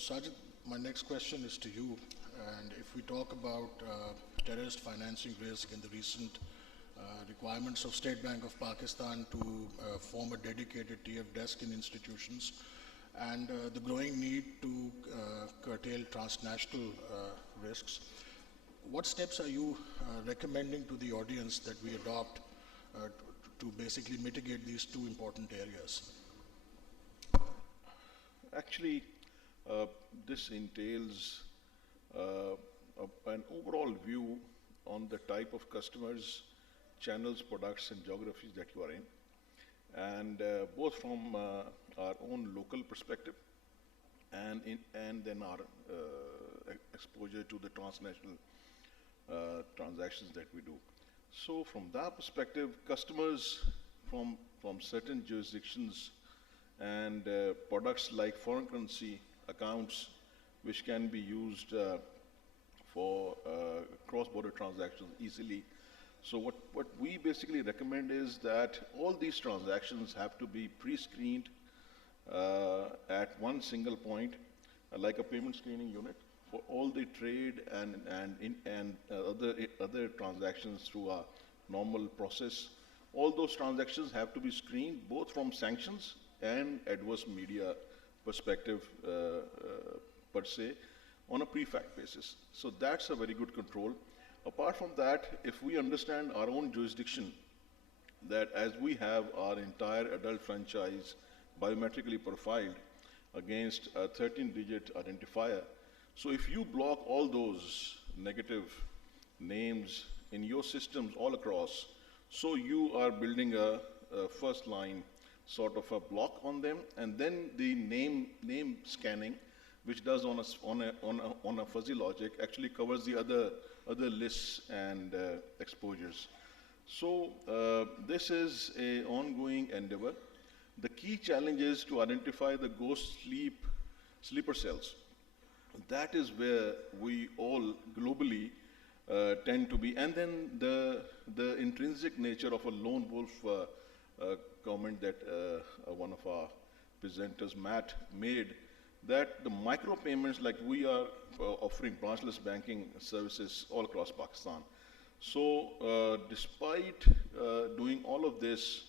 Sajid, my next question is to you. And if we talk about terrorist financing risk and the recent requirements of State Bank of Pakistan to form a dedicated TF desk in institutions, and the growing need to curtail transnational risks, what steps are you recommending to the audience that we adopt to basically mitigate these two important areas? Actually, this entails an overall view on the type of customers, channels, products, and geographies that you are in, and both from our own local perspective and then our exposure to the transnational transactions that we do. So from that perspective, customers from certain jurisdictions and products like foreign currency accounts, which can be used for cross-border transactions easily. So what we basically recommend is that all these transactions have to be pre-screened at one single point, like a payment screening unit, for all the trade and other transactions through a normal process. All those transactions have to be screened both from sanctions and adverse media perspective per se on a pre-fact basis. So that's a very good control. Apart from that, if we understand our own jurisdiction, that as we have our entire adult franchise biometrically profiled against a 13-digit identifier, so if you block all those negative names in your systems all across, so you are building a first line sort of a block on them, and then the name scanning, which does on a fuzzy logic, actually covers the other lists and exposures. So this is an ongoing endeavor. The key challenge is to identify the ghost sleeper cells. That is where we all globally tend to be. And then the intrinsic nature of a lone wolf comment that one of our presenters, Matt, made, that the micropayments, like we are offering branchless banking services all across Pakistan. So despite doing all of this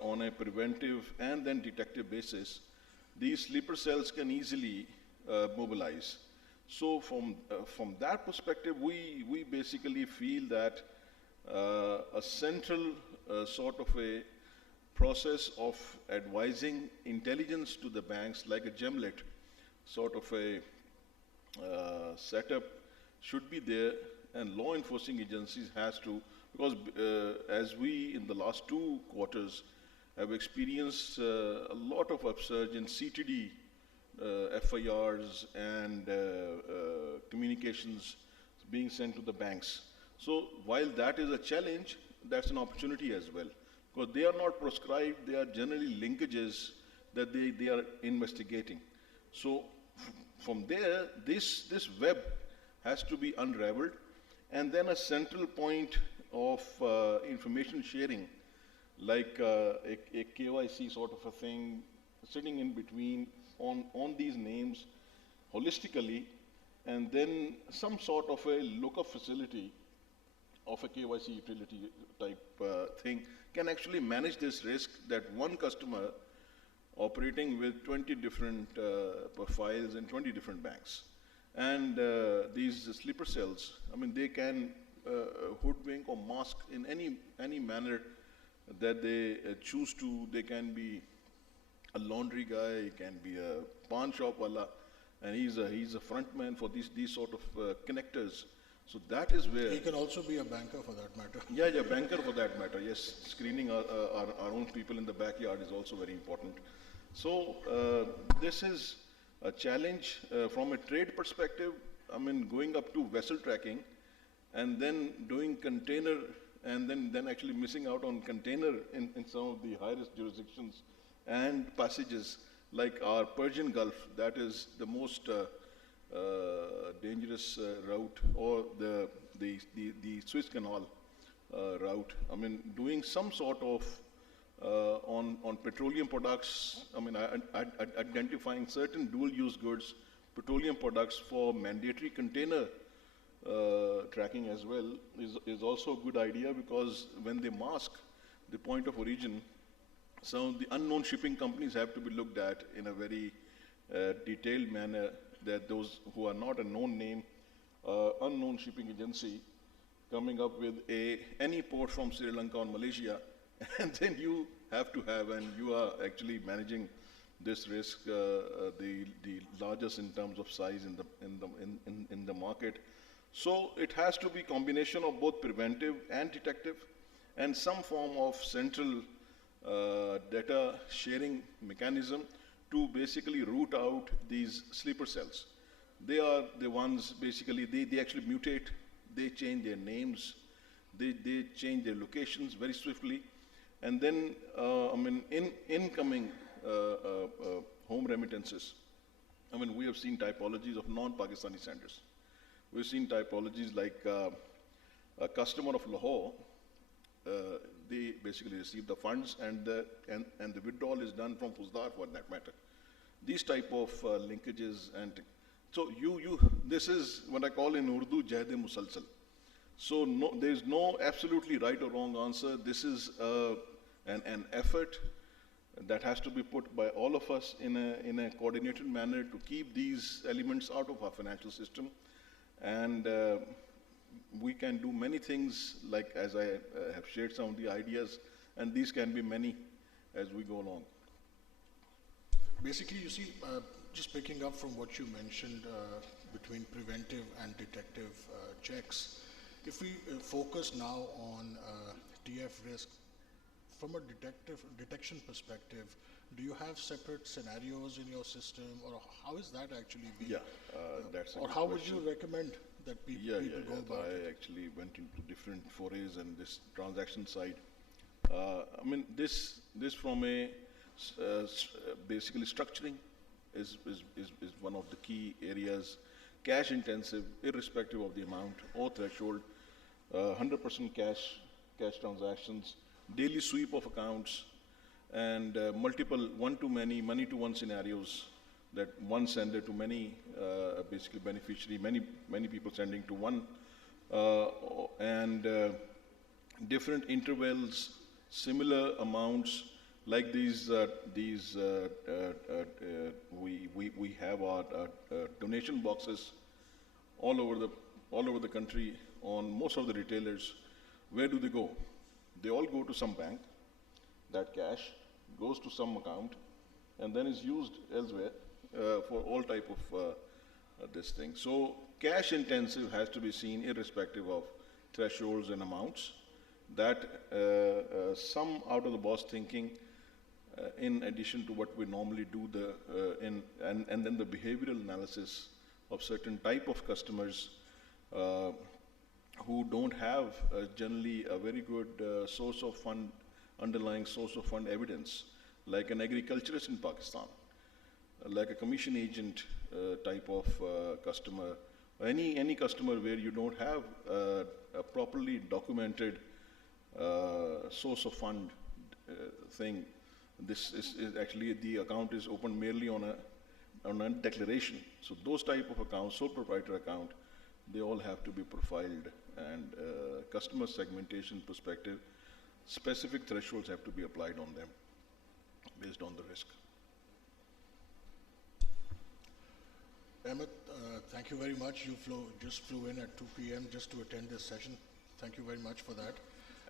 on a preventive and then detective basis, these sleeper cells can easily mobilize. So from that perspective, we basically feel that a central sort of a process of advising intelligence to the banks, like a gemlet sort of a setup, should be there, and law enforcing agencies has to, because as we in the last 2 quarters have experienced a lot of upsurge in CTD FIRs and communications being sent to the banks. So while that is a challenge, that's an opportunity as well, because they are not proscribed, they are generally linkages that they are investigating. So from there, this web has to be unraveled, and then a central point of information sharing, like a KYC sort of a thing, sitting in between on these names holistically, and then some sort of a lookup facility of a KYC utility type thing can actually manage this risk, that one customer operating with 20 different profiles in 20 different banks. And these sleeper cells, I mean, they can hoodwink or mask in any manner that they choose to. They can be a laundry guy, he can be a pawn shop wala, and he's a front man for these sort of connectors. So that is where... He can also be a banker for that matter. Yeah, banker for that matter, yes. Screening our own people in the backyard is also very important. So this is a challenge from a trade perspective. I mean, going up to vessel tracking and then doing container, and then actually missing out on container in some of the high-risk jurisdictions and passages like our Persian Gulf. That is the most dangerous route, or the Suez Canal route. I mean, doing some sort of on petroleum products, I mean, identifying certain dual-use goods, petroleum products for mandatory container tracking as well is also a good idea, because when they mask the point of origin, some of the unknown shipping companies have to be looked at in a very detailed manner, that those who are not a known name, unknown shipping agency coming up with any port from Sri Lanka or Malaysia, and then you have to have, and you are actually managing this risk, the largest in terms of size in the market. So it has to be combination of both preventive and detective, and some form of central data sharing mechanism to basically root out these sleeper cells. They are the ones, basically, they actually mutate, they change their names, they change their locations very swiftly, and then, I mean, incoming home remittances, I mean, we have seen typologies of non-Pakistani senders. We've seen typologies like a customer of Lahore, they basically receive the funds, and the withdrawal is done from Fuzdar, for that matter. These type of linkages, and so this is what I call in Urdu Jahd-e-Musalsal. So there is no absolutely right or wrong answer. This is an effort that has to be put by all of us in a coordinated manner to keep these elements out of our financial system. And we can do many things, like as I have shared some of the ideas, and these can be many as we go along. Basically, you see, just picking up from what you mentioned between preventive and detective checks, if we focus now on TF risk, from a detection perspective, do you have separate scenarios in your system, or how is that actually being? That's a or good how question. would you recommend that people go about it? I actually went into different forays and this transaction side. I mean, this from a basically structuring is one of the key areas. Cash intensive, irrespective of the amount or threshold, 100% cash transactions, daily sweep of accounts, and multiple one-to-many, money-to-one scenarios, that one sender to many, basically beneficiary, many people sending to one, and different intervals, similar amounts, like these. We have our donation boxes all over the country on most of the retailers. Where do they go? They all go to some bank. That cash goes to some account and then is used elsewhere for all type of this thing. So cash intensive has to be seen irrespective of thresholds and amounts. That some out of the box thinking, in addition to what we normally do, and then the behavioral analysis of certain type of customers who don't have generally a very good source of fund, underlying source of fund evidence, like an agriculturist in Pakistan, like a commission agent type of customer, any customer where you don't have a properly documented source of fund thing. This is actually, the account is opened merely on a declaration. So those type of accounts, sole proprietor account, they all have to be profiled, and customer segmentation perspective, specific thresholds have to be applied on them based on the risk. Ahmed, thank you very much. You just flew in at 2 p.m. just to attend this session. Thank you very much for that.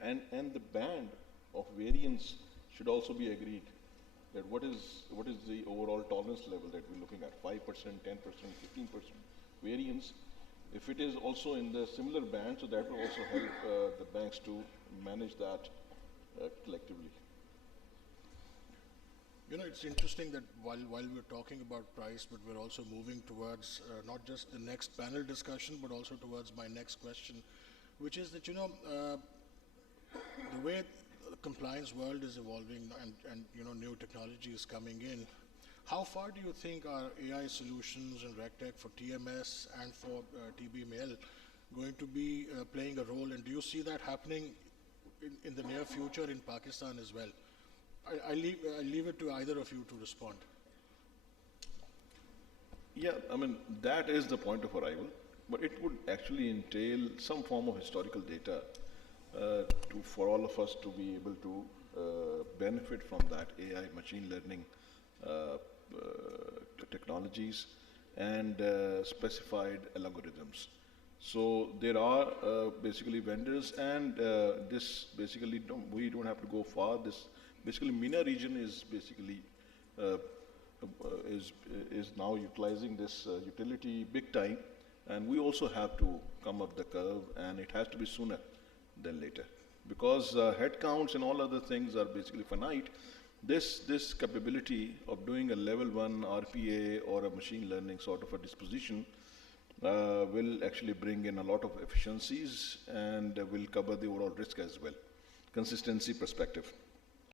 And the band of variance should also be agreed. That what is the overall tolerance level that we're looking at? 5%, 10%, 15% variance. If it is also in the similar band, so that will also help the banks to manage that collectively. You know, it's interesting that while we're talking about price, but we're also moving towards not just the next panel discussion, but also towards my next question, which is that, you know, the way the compliance world is evolving, and you know, new technology is coming in, how far do you think are AI solutions and RegTech for TMS and for TBML going to be playing a role, and do you see that happening in the near future in Pakistan as well? I leave it to either of you to respond. Yeah, I mean, that is the point of arrival, but it would actually entail some form of historical data for all of us to be able to benefit from that AI, machine learning technologies and specified algorithms. So there are basically vendors, and this basically we don't have to go far. This basically MENA region is basically uh, is now utilizing this utility big time, and we also have to come up the curve, and it has to be sooner than later, because headcounts and all other things are basically finite. This capability of doing a level 1 RPA or a machine learning sort of a disposition will actually bring in a lot of efficiencies and will cover the overall risk as well. Consistency perspective.